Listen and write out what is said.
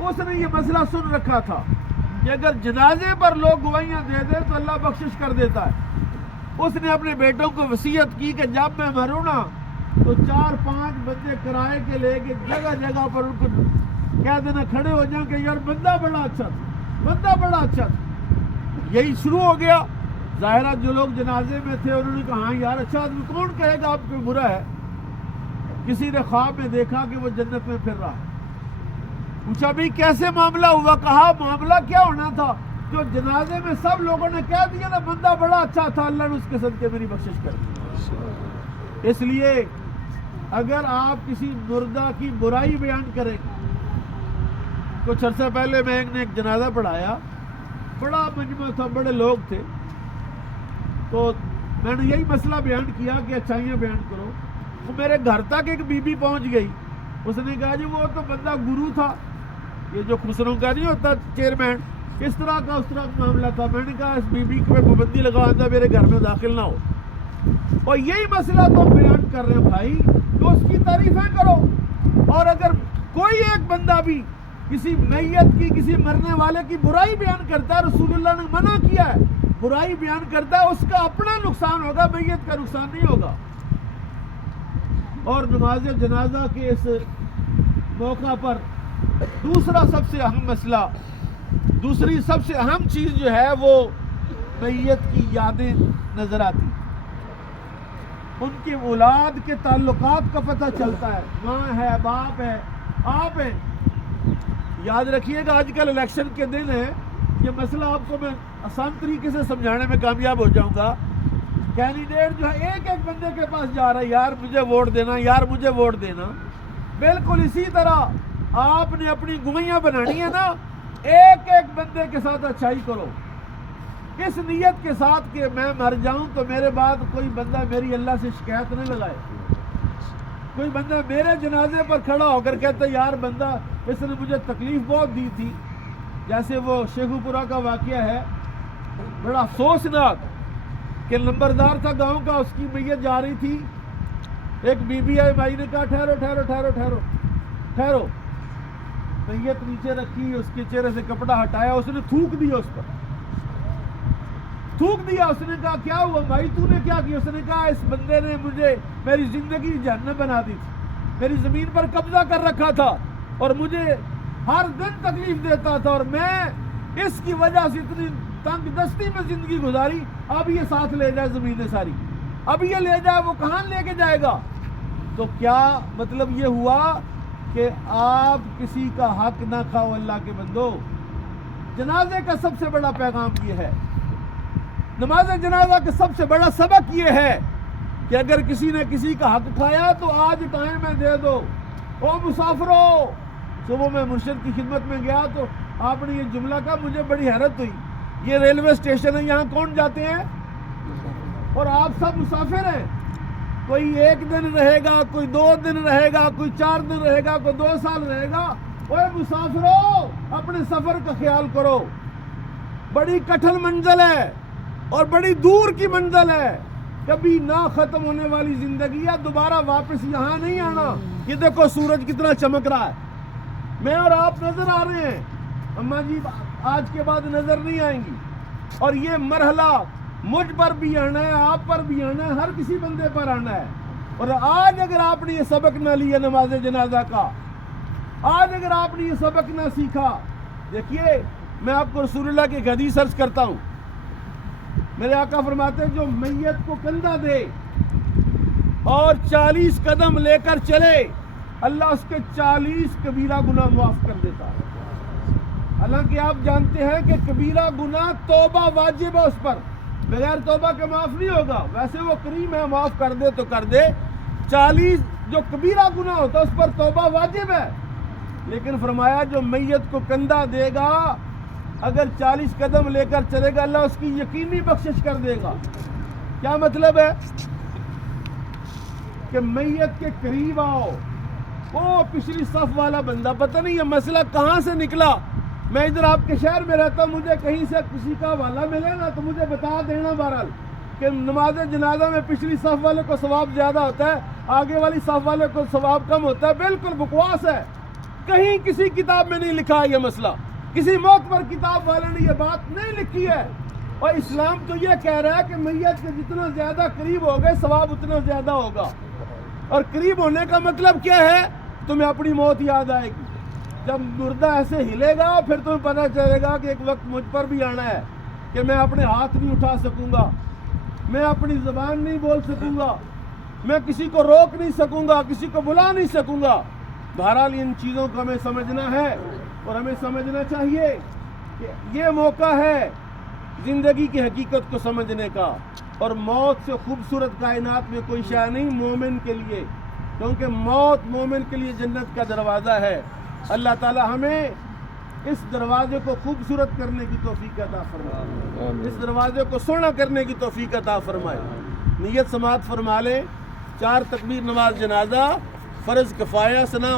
اس نے یہ مسئلہ سن رکھا تھا کہ اگر جنازے پر لوگ گواہیاں دے دیں تو اللہ بخشش کر دیتا ہے۔ اس نے اپنے بیٹوں کو وصیت کی کہ جب میں مروں نا تو 4-5 بندے کرائے کے لے کے جگہ جگہ پر ان کو کہہ دینا، کھڑے ہو جائیں کہ یار بندہ بڑا اچھا تھا، بندہ بڑا اچھا تھا۔ یہی شروع ہو گیا۔ ظاہرہ جو لوگ جنازے میں تھے انہوں نے کہا ہاں یار اچھا آدمی، کون کہے گا آپ کو برا ہے؟ کسی نے خواب میں دیکھا کہ وہ جنت میں پھر رہا ہے۔ پوچھا بھی کیسے معاملہ ہوا؟ کہا معاملہ کیا ہونا تھا، جو جنازے میں سب لوگوں نے کہہ دیا نا بندہ بڑا اچھا تھا، اللہ نے اس کے صدقے میری بخشش کر دی۔ اس لیے اگر آپ کسی مردہ کی برائی بیان کریں، کچھ عرصہ پہلے میں نے ایک جنازہ پڑھایا، بڑا مجمع تھا، بڑے لوگ تھے، تو میں نے یہی مسئلہ بیان کیا کہ اچھائیاں بیان کرو۔ وہ میرے گھر تک ایک بی بی پہنچ گئی، اس نے کہا جی وہ تو بندہ گرو تھا، یہ جو خسروں کا نہیں ہوتا چیئرمین، اس طرح کا اس طرح کا معاملہ تھا۔ میں نے کہا اس بی بی کو پابندی لگا دیا میرے گھر میں داخل نہ ہو۔ اور یہی مسئلہ تو بیان کر رہے ہیں بھائی، تو اس کی تعریفیں کرو۔ اور اگر کوئی ایک بندہ بھی کسی میت کی، کسی مرنے والے کی برائی بیان کرتا ہے، رسول اللہ نے منع کیا ہے، برائی بیان کرتا ہے، اس کا اپنا نقصان ہوگا، میت کا نقصان نہیں ہوگا۔ اور نماز جنازہ کے اس موقع پر دوسرا سب سے اہم مسئلہ، دوسری سب سے اہم چیز جو ہے وہ میت کی یادیں نظر آتی، ان کی اولاد کے تعلقات کا پتہ چلتا ہے، ماں ہے، باپ ہے، آپ ہیں۔ یاد رکھیے گا آج کل الیکشن کے دن ہے، یہ مسئلہ آپ کو میں آسان طریقے سے سمجھانے میں کامیاب ہو جاؤں گا۔ کینڈیڈیٹ جو ہے ایک ایک بندے کے پاس جا رہا ہے، یار مجھے ووٹ دینا، یار مجھے ووٹ دینا۔ بالکل اسی طرح آپ نے اپنی گویاں بنانی ہے نا، ایک ایک بندے کے ساتھ اچھائی کرو، اس نیت کے ساتھ کہ میں مر جاؤں تو میرے بعد کوئی بندہ میری اللہ سے شکایت نہ لگائے، کوئی بندہ میرے جنازے پر کھڑا ہو کر کہتا یار بندہ اس نے مجھے تکلیف بہت دی تھی۔ جیسے وہ شیخو پورہ کا واقعہ ہے، بڑا افسوسناک، کہ نمبردار تھا گاؤں کا، اس کی میت جا رہی تھی، ایک بی بی آئی بھائی نے کہا ٹھہرو ٹھہرو ٹھہرو ٹھہرو ٹھہرو، میت نیچے رکھی، اس کے چہرے سے کپڑا ہٹایا، اس نے تھوک دیا، اس پر تھوک دیا۔ اس نے کہا کیا ہوا بھائی تو نے کیا کیا؟ اس نے کہا اس بندے نے مجھے میری زندگی جہنم بنا دی تھی، میری زمین پر قبضہ کر رکھا تھا اور مجھے ہر دن تکلیف دیتا تھا، اور میں اس کی وجہ سے اتنی تنگ دستی میں زندگی گزاری، اب یہ ساتھ لے جائے زمینیں ساری، اب یہ لے جائے، وہ کہاں لے کے جائے گا؟ تو کیا مطلب یہ ہوا کہ آپ کسی کا حق نہ کھاؤ اللہ کے بندو۔ جنازے کا سب سے بڑا پیغام یہ ہے، نماز جنازہ کا سب سے بڑا سبق یہ ہے کہ اگر کسی نے کسی کا حق کھایا تو آج ٹائم میں دے دو۔ او مسافرو، صبح میں مرشد کی خدمت میں گیا تو آپ نے یہ جملہ کہا، مجھے بڑی حیرت ہوئی، یہ ریلوے اسٹیشن ہے، یہاں کون جاتے ہیں؟ اور آپ سب مسافر ہیں، کوئی 1 دن رہے گا، کوئی 2 دن رہے گا، کوئی 4 دن رہے گا، کوئی 2 سال رہے گا۔ اوے مسافرو، اپنے سفر کا خیال کرو، بڑی کٹھن منزل ہے اور بڑی دور کی منزل ہے، کبھی نہ ختم ہونے والی زندگی ہے، دوبارہ واپس یہاں نہیں آنا۔ یہ دیکھو سورج کتنا چمک رہا ہے، میں اور آپ نظر آ رہے ہیں، اماں جی آج کے بعد نظر نہیں آئیں گی، اور یہ مرحلہ مجھ پر بھی آنا ہے، آپ پر بھی آنا ہے، ہر کسی بندے پر آنا ہے۔ اور آج اگر آپ نے یہ سبق نہ لیا نماز جنازہ کا، آج اگر آپ نے یہ سبق نہ سیکھا، دیکھیے میں آپ کو رسول اللہ کی ایک حدیث عرض کرتا ہوں، میرے آقا فرماتے ہیں جو میت کو کندھا دے اور 40 قدم لے کر چلے، اللہ اس کے 40 کبیرہ گناہ معاف کر دیتا ہے۔ حالانکہ آپ جانتے ہیں کہ کبیرہ گناہ توبہ واجب ہے، اس پر بغیر توبہ کے معاف نہیں ہوگا، ویسے وہ کریم ہے، معاف کر دے تو کر دے۔ 40 جو کبیرہ گناہ ہوتا ہے اس پر توبہ واجب ہے، لیکن فرمایا جو میت کو کندھا دے گا، اگر 40 قدم لے کر چلے گا، اللہ اس کی یقینی بخشش کر دے گا۔ کیا مطلب ہے؟ کہ میت کے قریب آؤ، وہ پچھلی صف والا بندہ، پتہ نہیں یہ مسئلہ کہاں سے نکلا، میں ادھر آپ کے شہر میں رہتا ہوں، مجھے کہیں سے کسی کا حوالہ ملے نا تو مجھے بتا دینا بہرحال کہ نماز جنازہ میں پچھلی صف والے کو ثواب زیادہ ہوتا ہے، آگے والی صف والے کو ثواب کم ہوتا ہے۔ بالکل بکواس ہے، کہیں کسی کتاب میں نہیں لکھا ہے یہ مسئلہ، کسی موت پر کتاب والے نے یہ بات نہیں لکھی ہے۔ اور اسلام تو یہ کہہ رہا ہے کہ میت کے جتنا زیادہ قریب ہوگے ثواب اتنا زیادہ ہوگا۔ اور قریب ہونے کا مطلب کیا ہے؟ تمہیں اپنی موت یاد آئے گی۔ جب مردہ ایسے ہلے گا پھر تمہیں پتہ چلے گا کہ ایک وقت مجھ پر بھی آنا ہے کہ میں اپنے ہاتھ نہیں اٹھا سکوں گا، میں اپنی زبان نہیں بول سکوں گا، میں کسی کو روک نہیں سکوں گا، کسی کو بلا نہیں سکوں گا۔ بہرحال ان چیزوں کو ہمیں سمجھنا ہے اور ہمیں سمجھنا چاہیے کہ یہ موقع ہے زندگی کی حقیقت کو سمجھنے کا، اور موت سے خوبصورت کائنات میں کوئی شے نہیں مومن کے لیے، کیونکہ موت مومن کے لیے جنت کا دروازہ ہے۔ اللہ تعالی ہمیں اس دروازے کو خوبصورت کرنے کی توفیق عطا فرمائے، اس دروازے کو سونا کرنے کی توفیق عطا فرمائے۔ نیت سماعت فرما لیں۔ 4 تکبیر نماز جنازہ فرض کفایہ سنا